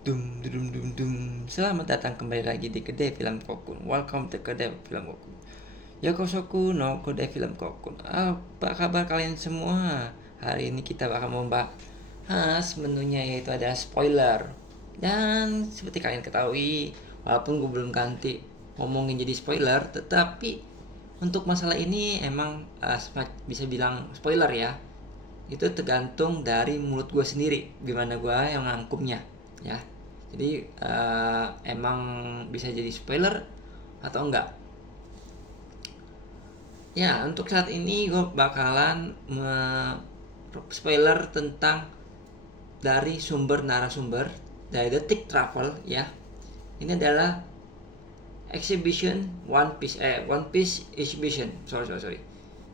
Dum dum dum dum. Selamat datang kembali lagi di Kedai Film Kokun. Welcome to Kedai Film Kokun. Yokosoku no Kedai Film Kokun. Apa kabar kalian semua? Hari ini kita bakal membahas menunya, yaitu ada spoiler. Dan seperti kalian ketahui, walaupun gue belum ganti ngomongin jadi spoiler, tetapi untuk masalah ini emang bisa bilang spoiler ya. Itu tergantung dari mulut gue sendiri, gimana gue yang ngangkumnya ya. Jadi emang bisa jadi spoiler atau enggak. Ya, untuk saat ini gue bakalan spoiler tentang dari sumber narasumber dari Detik Travel ya. Ini adalah One Piece exhibition. Sorry.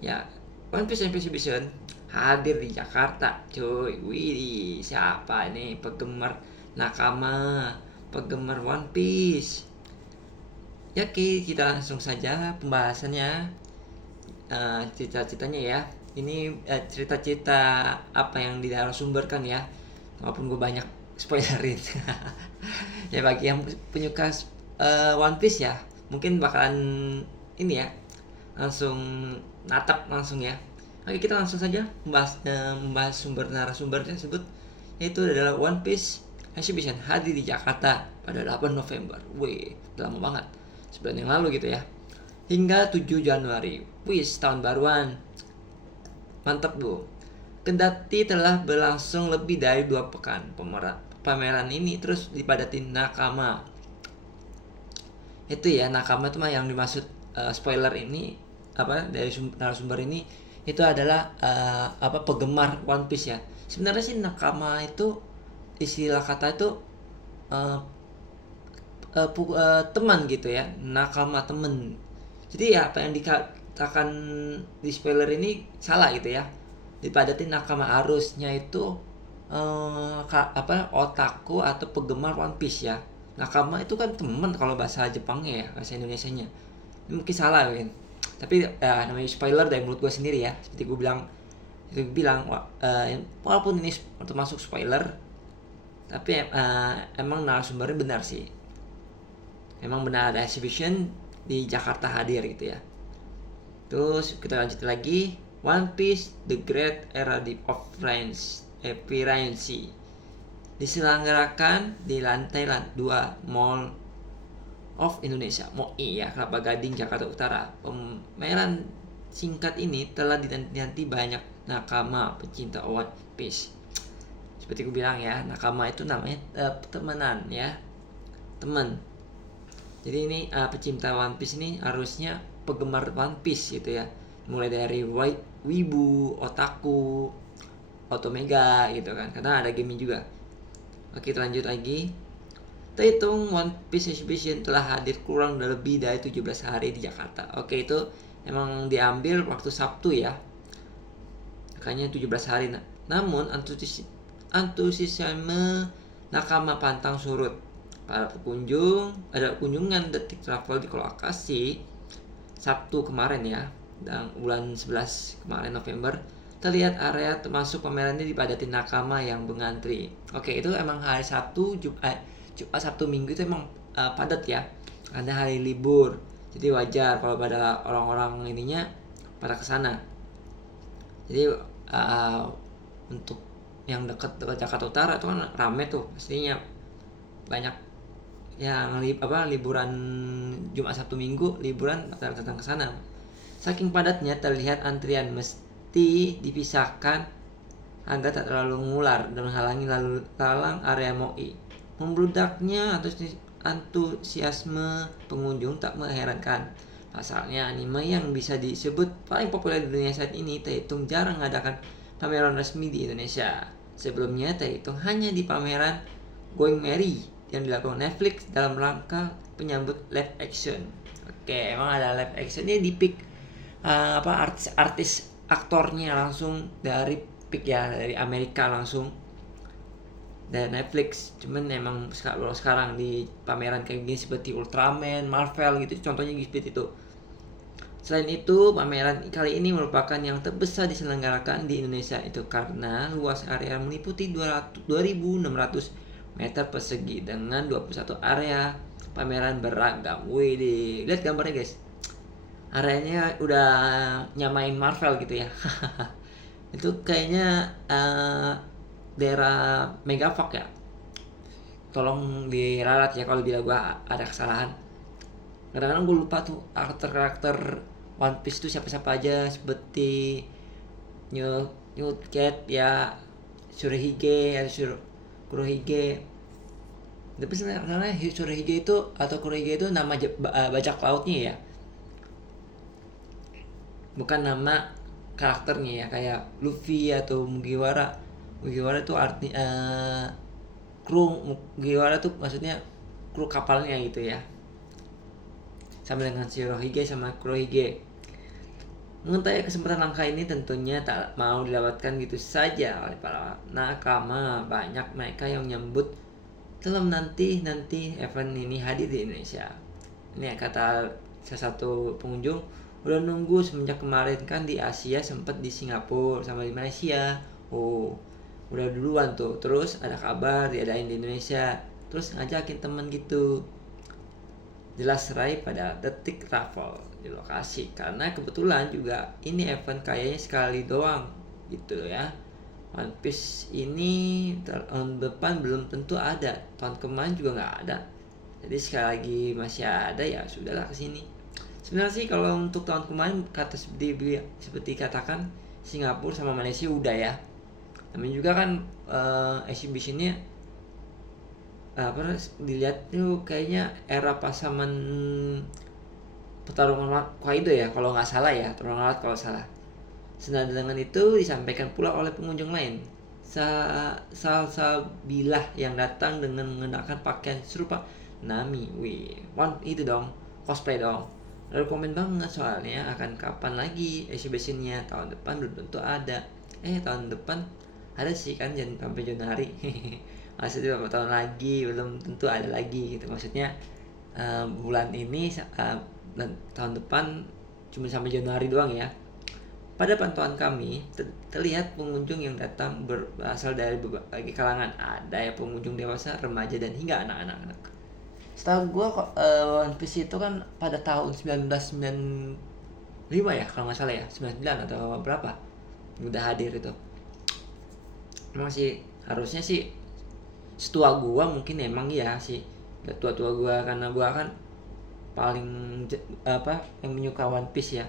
Ya, One Piece exhibition hadir di Jakarta, cuy. Wih, siapa nih penggemar nakama, penggemar One Piece? Ya, oke, kita langsung saja pembahasannya. Cerita-ceritanya ya. Ini cerita-cerita apa yang sumberkan ya. Walaupun gue banyak spoilerin. Ya, bagi yang penyuka One Piece ya, mungkin bakalan ini ya, langsung natap langsung ya. Oke, kita langsung saja membahas sumber narasumber tersebut, yaitu adalah One Piece Exhibition hadir di Jakarta pada 8 November. Wih, lama banget. Sebulan yang lalu gitu ya. Hingga 7 Januari. Wih, tahun baruan. Mantap, Bu. Kendati telah berlangsung lebih dari 2 pekan, pameran ini terus dipadatin nakama. Itu ya, nakama itu mah yang dimaksud spoiler ini apa dari narasumber ini itu adalah penggemar One Piece ya. Sebenarnya sih nakama itu istilah kata itu teman gitu ya, nakama temen. Jadi ya apa yang dikatakan di spoiler ini salah gitu ya. Dipadatin nakama, harusnya itu otaku atau penggemar One Piece ya. Nakama itu kan teman kalau bahasa Jepangnya ya, bahasa Indonesianya. Ini mungkin salah mungkin. Tapi namanya spoiler dari mulut gue sendiri ya. Seperti gue bilang, walaupun ini termasuk spoiler, tapi emang narasumbernya benar sih. Emang benar ada exhibition di Jakarta hadir gitu ya. Terus kita lanjut lagi. One Piece The Great Era of Piracy diselenggarakan di lantai 2 Mall of Indonesia, MOI ya, Kelapa Gading, Jakarta Utara. Pameran singkat ini telah dinanti banyak nakama pecinta One Piece. Seperti gue bilang ya, nakama itu namanya temenan ya, teman. Jadi ini pecinta One Piece ini harusnya penggemar One Piece gitu ya. Mulai dari wibu, otaku, otomega gitu kan. Karena ada game juga. Oke, kita lanjut lagi. Terhitung One Piece Exhibition telah hadir kurang lebih dari 17 hari di Jakarta. Oke, itu emang diambil waktu Sabtu ya. Makanya 17 hari. Namun antusiasme nakama pantang surut. Para kunjungan Detik Travel di lokasi Sabtu kemarin ya, dan bulan 11 kemarin November, terlihat area termasuk pamerannya dipadati nakama yang mengantri. Oke, itu emang hari Sabtu, Jumat, Sabtu Minggu itu emang padat ya, karena hari libur. Jadi wajar kalau pada orang-orang ininya pada kesana. Jadi untuk yang dekat Jakarta Utara itu kan rame tuh, pastinya banyak yang liburan Jumat Sabtu Minggu, liburan datang ke sana. Saking padatnya terlihat antrian mesti dipisahkan agar tak terlalu mengular dan menghalangi lalu lalang area MOI. Membludaknya antusiasme pengunjung tak mengherankan. Pasalnya anime yang bisa disebut paling populer di dunia saat ini terhitung jarang mengadakan pameran resmi di Indonesia. Sebelumnya terhitung hanya di pameran Going Merry yang dilakukan Netflix dalam rangka penyambut live action. Oke, emang ada live actionnya di pick artis aktornya langsung dari pick ya, dari Amerika langsung dari Netflix. Cuman emang sekarang di pameran kayak gini seperti Ultraman, Marvel gitu, contohnya seperti itu. Selain itu, pameran kali ini merupakan yang terbesar diselenggarakan di Indonesia itu karena luas area meliputi 2.600 meter persegi dengan 21 area pameran beragam. Wih, lihat gambarnya guys. Areanya udah nyamain Marvel gitu ya. Itu kayaknya daerah Megavox ya. Tolong diralat ya kalau bila gue ada kesalahan. Kadang-kadang gue lupa tuh karakter One Piece itu siapa-siapa aja, seperti Newt ya, Shurihige atau Kurohige. Tapi sebenarnya Shurihige itu atau Kurohige itu nama bajak lautnya ya, bukan nama karakternya ya, kayak Luffy atau Mugiwara. Mugiwara itu arti kru Mugiwara tuh maksudnya kru kapalnya gitu ya. Sama dengan Shirohige sama Kurohige. Mengetahui kesempatan langka ini tentunya tak mau dilewatkan gitu saja oleh para nakama. Banyak mereka yang menyambut telah nanti event ini hadir di Indonesia. Ini kata salah satu pengunjung, udah nunggu semenjak kemarin kan di Asia, sempat di Singapura sama di Malaysia. Oh, udah duluan tuh. Terus ada kabar diadain di Indonesia, terus ngajakin temen gitu. Jelas Rai pada Detik Travel di lokasi, karena kebetulan juga ini event kayaknya sekali doang gitu ya. One Piece ini tahun depan belum tentu ada, tahun kemarin juga nggak ada. Jadi sekali lagi masih ada ya sudahlah kesini. Sebenarnya sih kalau untuk tahun kemarin seperti katakan Singapura sama Malaysia udah ya. Namanya juga kan exhibitionnya dilihat tuh kayaknya era pasaman pertarungan Kaido ya kalau nggak salah ya, pertarungan laut kalau salah. Senada dengan itu disampaikan pula oleh pengunjung lain, Salsabilah yang datang dengan mengenakan pakaian serupa Nami. Wih, itu dong, cosplay dong. Lalu komen banget soalnya akan kapan lagi exhibitionnya, tahun depan belum tentu ada. Tahun depan ada sih kan, jangan sampai Januari. Maksudnya beberapa tahun lagi belum tentu ada lagi gitu, maksudnya bulan ini dan tahun depan cuma sampai Januari doang ya. Pada pantauan kami terlihat pengunjung yang datang berasal dari berbagai kalangan, ada ya pengunjung dewasa, remaja dan hingga anak-anak. Setahu gue One Piece itu kan pada tahun 1995 ya kalau nggak salah ya, 99 atau berapa udah hadir itu. Emang sih harusnya sih setua gua mungkin emang ya sih, tua-tua gua, karena gua kan paling yang menyuka One Piece ya.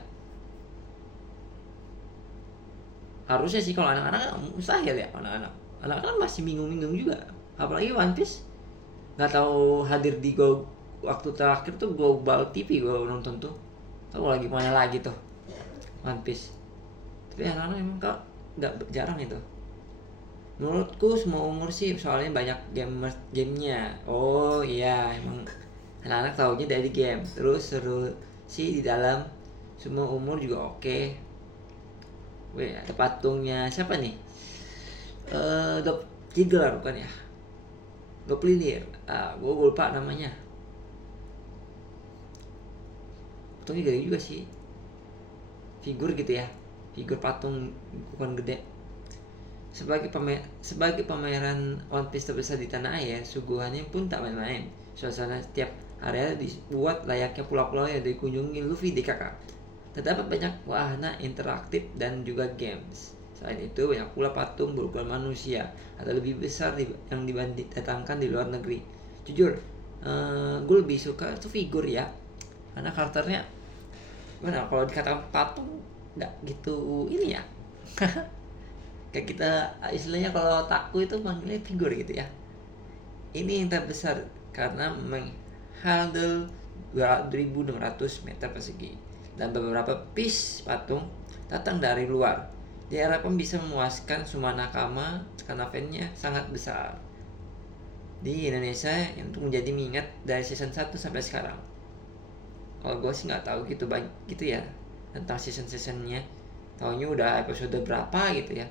Harusnya sih, kalau anak-anak kan mustahil ya, anak-anak kan masih bingung-bingung juga, apalagi One Piece nggak tahu hadir di waktu terakhir tuh Global TV gua nonton tuh, tahu lagi mana lagi tuh One Piece. Tapi anak-anak emang kok nggak jarang itu. Menurutku semua umur sih, soalnya banyak gamenya. Oh iya, emang anak-anak taunya dari game. Terus seru sih di dalam, semua umur juga oke. Wih, ada patungnya siapa nih? Dop Ziggler bukan ya? Doppelganger. Gue lupa namanya. Patungnya gede juga sih. Figur gitu ya. Figur patung bukan gede. Sebagai pameran One Piece terbesar di tanah air, suguhannya pun tak main-main. Suasana setiap area dibuat layaknya pulau-pulau yang dikunjungi Luffy di kakak. Terdapat banyak wahana interaktif dan juga games. Selain itu, banyak pula patung berukuran manusia atau lebih besar yang didatangkan di luar negeri. Jujur, gue lebih suka itu figur ya, karena karakternya gimana, kalau dikatakan patung nggak gitu ini ya. Kayak kita istilahnya kalau otaku itu manggilnya figur gitu ya. Ini yang terbesar karena menghandle 2.600 meter persegi, dan beberapa piece patung datang dari luar. Diharapkan bisa memuaskan semua nakama karena fan-nya sangat besar di Indonesia yang untuk menjadi mingat dari season 1 sampai sekarang. Kalau gue sih nggak tahu gitu banyak gitu ya tentang season-seasonnya, taunya udah episode berapa gitu ya.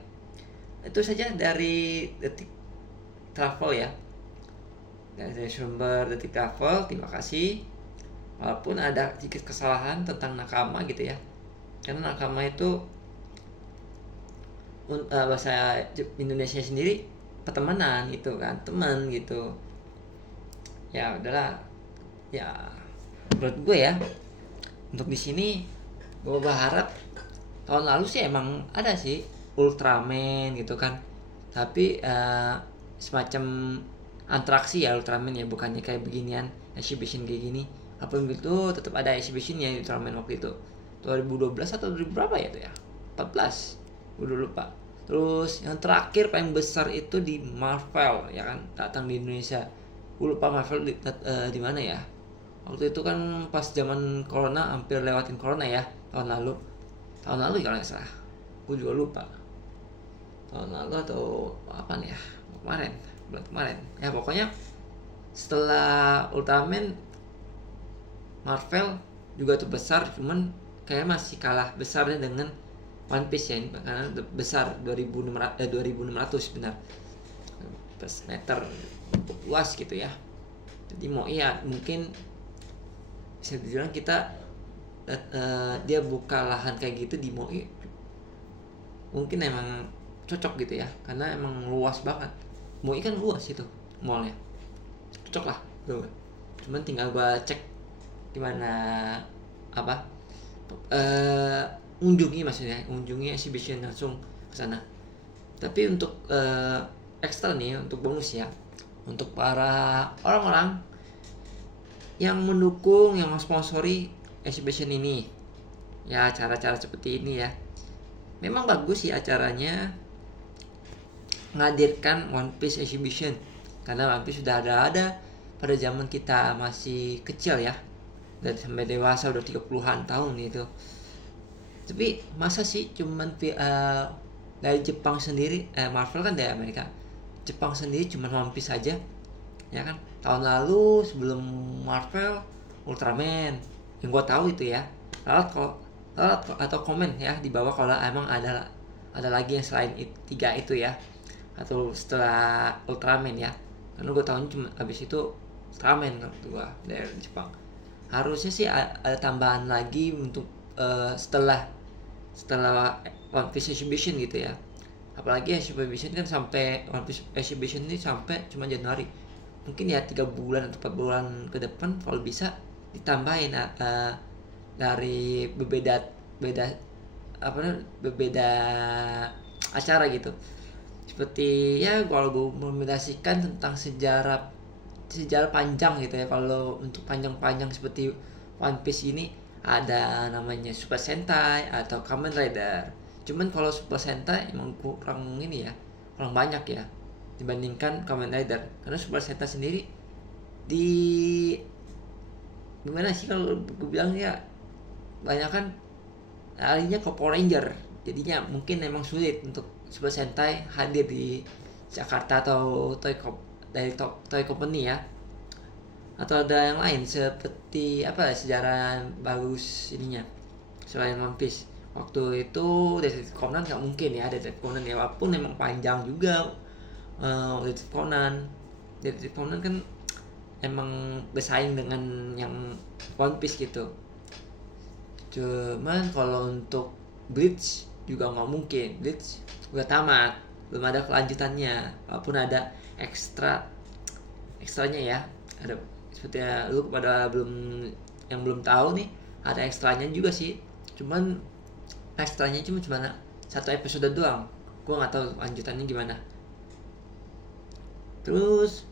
Itu saja dari Detik Travel ya, dari sumber Detik Travel. Terima kasih. Walaupun ada sedikit kesalahan tentang nakama gitu ya, karena nakama itu bahasa Indonesia sendiri pertemanan gitu kan, teman gitu. Ya udahlah, ya menurut gue ya, untuk di sini gue berharap tahun lalu sih emang ada sih Ultraman gitu kan, tapi semacam atraksi ya Ultraman ya, bukannya kayak beginian exhibition kayak gini. Apa itu tetap ada exhibition ya Ultraman waktu itu 2012 atau 2000 berapa ya itu ya, 14 gue udah lupa. Terus yang terakhir paling besar itu di Marvel ya kan, datang di Indonesia. Gue lupa Marvel di mana ya. Waktu itu kan pas zaman corona, hampir lewatin corona ya, tahun lalu ya kalau nggak salah. Gue juga lupa tahun lalu atau apa nih ya, kemarin, bulan kemarin ya. Pokoknya setelah Ultraman, Marvel juga tuh besar, cuman kayak masih kalah besarnya dengan One Piece ya, karena besar 2600 benar per meter, luas gitu ya. Jadi mau iya mungkin bisa dibilang kita dia buka lahan kayak gitu di MOI, mungkin emang cocok gitu ya, karena emang luas banget. MOI kan luas itu mallnya, cocok lah tuh. Cuman tinggal gua cek gimana apa unjungi exhibition langsung ke sana. Tapi untuk ekstra nih, untuk bonus ya, untuk para orang-orang yang mendukung, yang sponsori exhibition ini ya, acara-acara seperti ini ya, memang bagus sih acaranya menghadirkan One Piece exhibition, karena One Piece sudah ada pada zaman kita masih kecil ya, dan sampai dewasa udah 30-an tahun gitu. Tapi masa sih cuman dari Jepang sendiri, Marvel kan dari Amerika, Jepang sendiri cuman One Piece aja ya kan. Tahun lalu sebelum Marvel, Ultraman yang gue tahu itu ya. Lalu atau komen ya di bawah kalau emang ada lagi yang selain tiga itu ya, atau setelah Ultraman ya. Karena gue tahunya cuma habis itu Ultraman kan gue dari Jepang. Harusnya sih ada tambahan lagi untuk setelah One Piece Exhibition gitu ya. Apalagi Exhibition kan sampai One Piece Exhibition ini sampai cuma Januari. Mungkin ya 3 bulan atau 4 bulan ke depan kalau bisa ditambahin dari berbeda acara gitu. Seperti ya kalau gue merekomendasikan tentang sejarah panjang gitu ya. Kalau untuk panjang-panjang seperti One Piece ini ada namanya Super Sentai atau Kamen Rider. Cuman kalau Super Sentai emang kurang ini ya, kurang banyak ya dibandingkan Kamen Rider. Karena Super Sentai sendiri di gimana sih kalau gue bilang ya, banyak kan alihnya ke Power Ranger. Jadinya mungkin emang sulit untuk Super Sentai hadir di Jakarta atau Toy Company ya. Atau ada yang lain seperti apa sejarah bagus ininya selain One Piece. Waktu itu Detective Conan nggak mungkin ya, Detective Conan ya, walaupun memang panjang juga. Detective Conan kan emang bersaing dengan yang One Piece gitu. Cuman kalau untuk Bleach juga nggak mungkin, Bleach udah tamat, belum ada kelanjutannya. Walaupun ada ekstranya ya, ada seperti ya, lu pada belum tahu nih, ada ekstranya juga sih. Cuman ekstranya cuma 1 episode doang. Gue nggak tahu lanjutannya gimana. Terus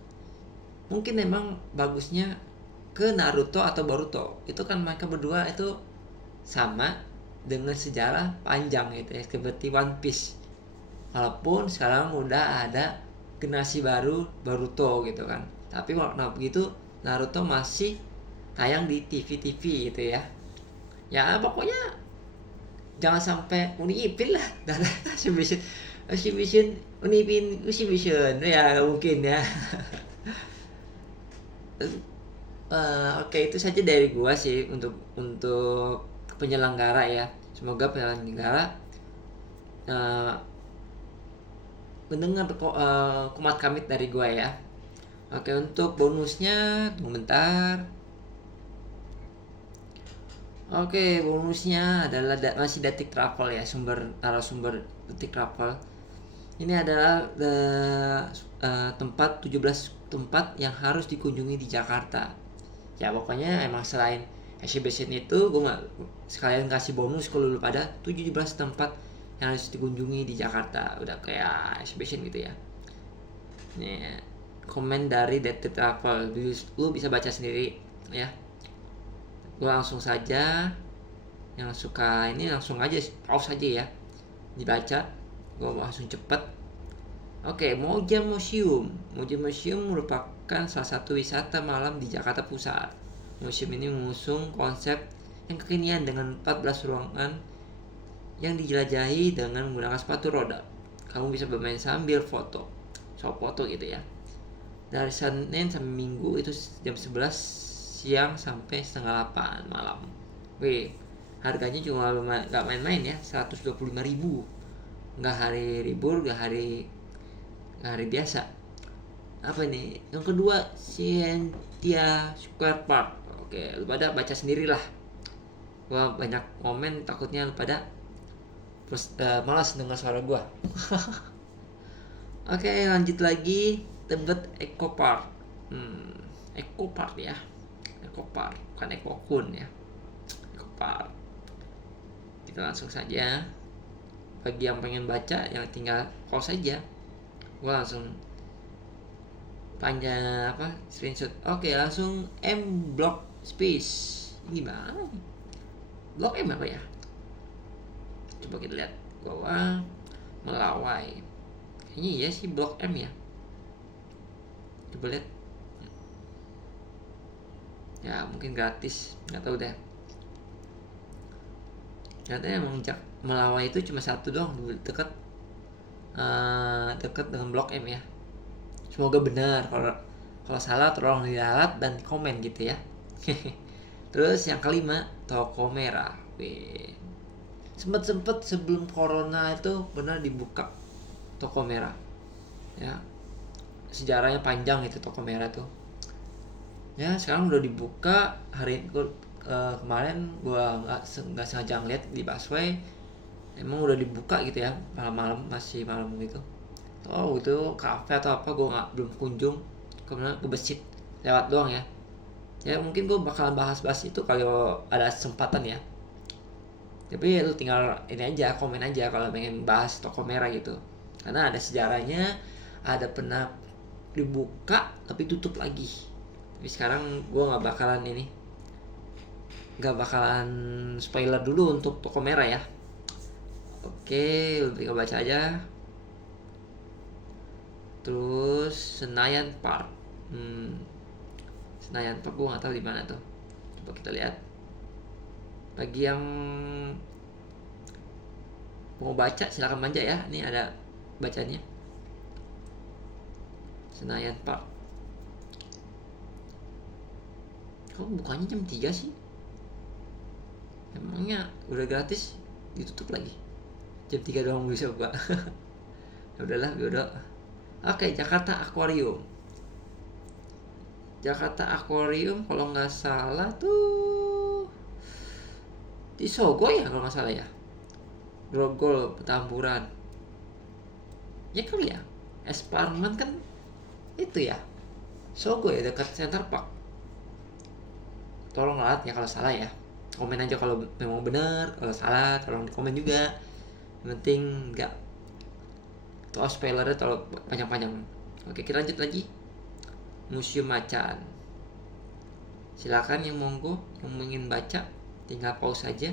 mungkin memang bagusnya ke Naruto atau Boruto. Itu kan mereka berdua itu sama dengan sejarah panjang gitu ya, seperti One Piece. Walaupun sekarang udah ada generasi baru Boruto gitu kan. Tapi nah begitu Naruto masih tayang di TV gitu ya. Ya pokoknya jangan sampai Uni Ipin lah dan Exhibition Uni Ipin Exhibition ya, mungkin ya. Oke, itu saja dari gua sih untuk penyelenggara ya. Semoga penyelenggara mendengar kumat kamit dari gua ya. Oke, untuk bonusnya tunggu bentar. Oke, bonusnya adalah masih Detik Travel ya, narasumber Detik Travel. Ini adalah tempat 17 tempat yang harus dikunjungi di Jakarta. Ya pokoknya emang selain exhibition itu gue nggak sekalian kasih bonus kalau lu pada 17 tempat yang harus dikunjungi di Jakarta. Udah kayak exhibition gitu ya. Nih komen dari Detik Travel, lu bisa baca sendiri ya. Gue langsung saja, yang suka ini langsung aja pause aja ya, dibaca. Gue langsung cepet. Oke, Moja Museum. Moja Museum merupakan salah satu wisata malam di Jakarta Pusat. Museum ini mengusung konsep yang kekinian dengan 14 ruangan yang dijelajahi dengan menggunakan sepatu roda. Kamu bisa bermain sambil foto, foto gitu ya. Dari Senin sampai Minggu itu jam 11 siang sampai setengah 8 malam. Oke, harganya cuma gak main-main ya, 125.000. Nggak hari libur, nggak hari biasa. Apa nih? Yang kedua, Scientia Square Park. Oke, lu pada baca sendirilah. Gua banyak komen, takutnya lu pada malas dengar suara gua. Oke, lanjut lagi. Tebet Eco Park. Eco Park ya. Eco Park, bukan Eco Kun ya. Eco Park. Kita langsung saja. Bagi yang pengen baca, yang tinggal pause saja. Gue langsung panjang screenshot. Oke, langsung M Block Space. Ini gimana nih? Blok M apa ya? Coba kita lihat. Bawah Melawai. Kayaknya iya sih Blok M ya. Coba lihat. Ya mungkin gratis, nggak tahu deh. Katanya emang Melawai itu cuma satu doang dekat dengan Blok M ya. Semoga benar. Kalau salah tolong diralat dan komen gitu ya. Terus yang kelima, Toko Merah. Sempet sebelum corona itu benar dibuka Toko Merah. Ya. Sejarahnya panjang itu Toko Merah tuh. Ya, sekarang udah dibuka. Kemarin gua nggak sengaja ngeliat di busway. Emang udah dibuka gitu ya, malam-malam, masih malam gitu. Oh itu kafe atau apa, gue belum kunjung. Kemudian ke Besit lewat doang ya. Ya mungkin gue bakalan bahas itu kalau ada kesempatan ya. Tapi lu tinggal ini aja, komen aja kalau pengen bahas Toko Merah gitu. Karena ada sejarahnya, ada pernah dibuka tapi tutup lagi. Tapi sekarang gue nggak bakalan spoiler dulu untuk Toko Merah ya. Oke, tinggal baca aja. Terus Senayan Park. Senayan Park gue nggak tahu di mana tuh. Coba kita lihat. Bagi yang mau baca silakan manja ya. Ini ada bacanya. Senayan Park. Kok bukanya jam 3 sih? Emangnya udah gratis ditutup lagi? Jam 3 doang bisa buka. Ya udahlah, udah. Oke, Jakarta Aquarium. Jakarta Aquarium kalau nggak salah tuh di Sogo ya kalau nggak salah ya. Grogol, Petamburan. Ya kali ya. Esparman kan itu ya. Sogo ya, dekat Center Park. Tolong lihat ya kalau salah ya. Komen aja kalau memang benar, kalau salah tolong komen juga. Yang penting nggak tuh spoilernya terlalu panjang-panjang. Oke, kita lanjut lagi. Museum Macan. Silakan yang monggo yang ingin baca tinggal pause saja.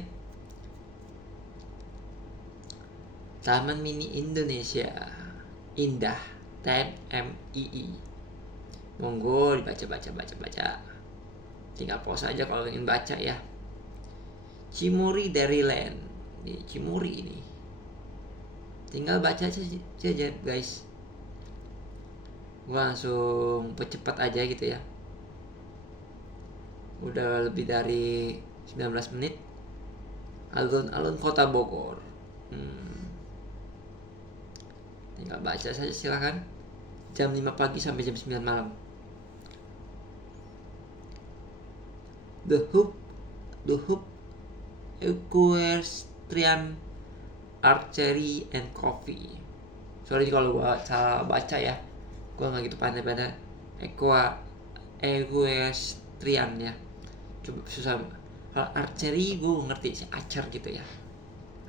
Taman Mini Indonesia Indah, TMII. Monggo dibaca. Tinggal pause aja kalau ingin baca ya. Cimori Dairyland. Di Cimori ini. Tinggal baca aja guys. Gua langsung percepat aja gitu ya. Udah lebih dari 19 menit. Alun-alun Kota Bogor. Tinggal baca saja silakan. Jam 5 pagi sampai jam 9 malam. The Hoop Equestrian Archery and Coffee. Sorry kalau gua salah baca ya, gua nggak gitu pandai-pandai. Equestrian ya, coba susah. Kalau archery gua ngerti sih, archer gitu ya,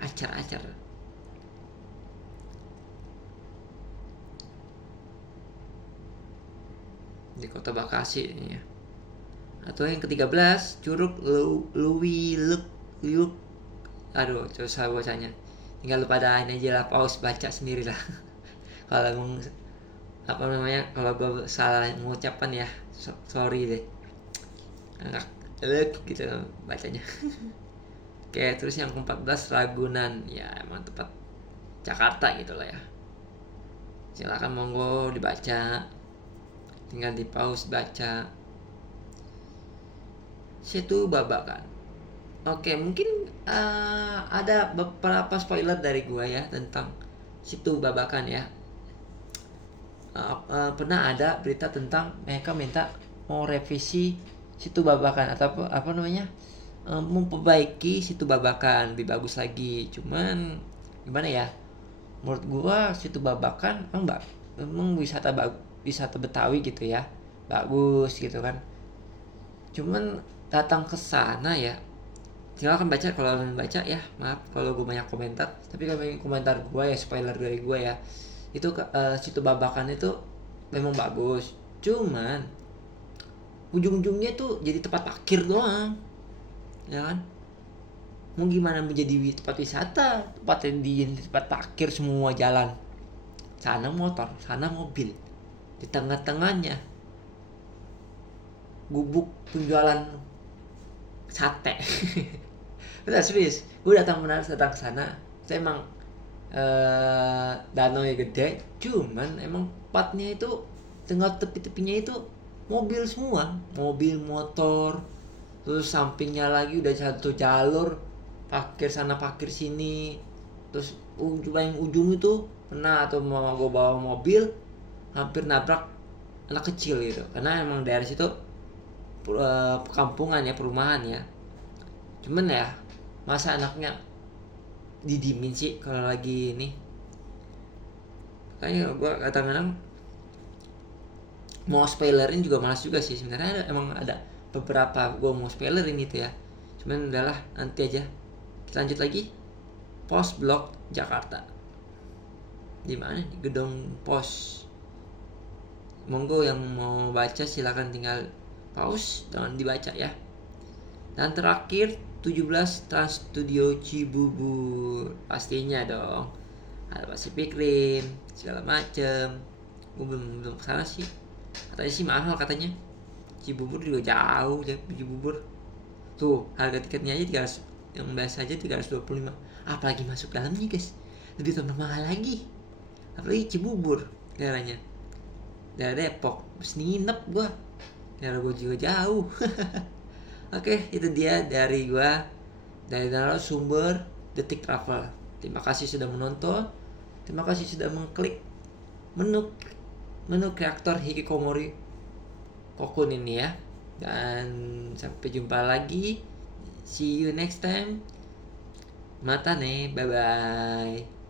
archer di kota Bekasi ini ya. Atau yang ke-13 Curug Luwiluk. Aduh, susah bacanya. Tinggal lu pada ini aja lah, pause baca sendiri lah. Kalau ngomong apa namanya, kalau gue salah mengucapkan ya, sorry deh. Enggak gitu bacanya. Oke, terus yang ke-14 Ragunan. Ya, emang tempat Jakarta gitu lah ya. Silakan monggo dibaca. Tinggal di pause baca. Situ Babakan. Oke, mungkin ada beberapa spoiler dari gua ya tentang Situ Babakan ya. Pernah ada berita tentang mereka minta mau revisi Situ Babakan atau apa namanya, memperbaiki Situ Babakan lebih bagus lagi. Cuman gimana ya? Menurut gua Situ Babakan memang wisata Betawi gitu ya, bagus gitu kan. Cuman datang ke sana ya, silakan baca kalau kalian baca ya. Maaf kalau gue banyak komentar, tapi kalau komentar gue ya, spoiler dari gue ya, itu Situ Babakan itu memang bagus, cuman ujung-ujungnya tuh jadi tempat parkir doang ya kan. Mau gimana menjadi tempat wisata, di tempat parkir semua jalan, sana motor sana mobil, di tengah-tengahnya gubuk penjualan sate. Betul, serius, gue datang ke sana. Saya emang danau yang gede, cuman emang tempatnya itu tinggal tepi-tepinya itu mobil semua, mobil motor. Terus sampingnya lagi udah satu jalur, parkir sana parkir sini. Terus ujung itu pernah atau mau gue bawa mobil hampir nabrak anak kecil gitu, karena emang daerah situ perkampungan ya, perumahan ya. Cuman ya, masa anaknya didimin sih kalau lagi ini. Kayaknya gue kadang-kadang mau spoilerin juga malas juga sih sebenarnya. Emang ada beberapa gue mau spoilerin gitu ya, cuman udahlah, nanti aja. Kita lanjut lagi. Pos Blok Jakarta. Di mana nih gedung pos? Monggo yang mau baca silakan tinggal pause, jangan dibaca ya. Dan terakhir 17 Trans Studio Cibubur, pastinya dong. Ada Pacific Rim segala macem. Gue belum kesana sih. Katanya sih mahal katanya. Cibubur juga jauh ya, Cibubur. Tuh harga tiketnya aja 300, yang biasa aja 325. Apalagi masuk dalamnya guys, lebih tambah mahal lagi. Apalagi Cibubur daerahnya, daerah Depok, terus nginep gua. Daerah gua juga jauh. Oke, itu dia dari gua, dari narasumber Detik Travel. Terima kasih sudah menonton. Terima kasih sudah mengklik menu kreator Hikikomori Kokun ini ya. Dan sampai jumpa lagi. See you next time. Mata nih, bye bye.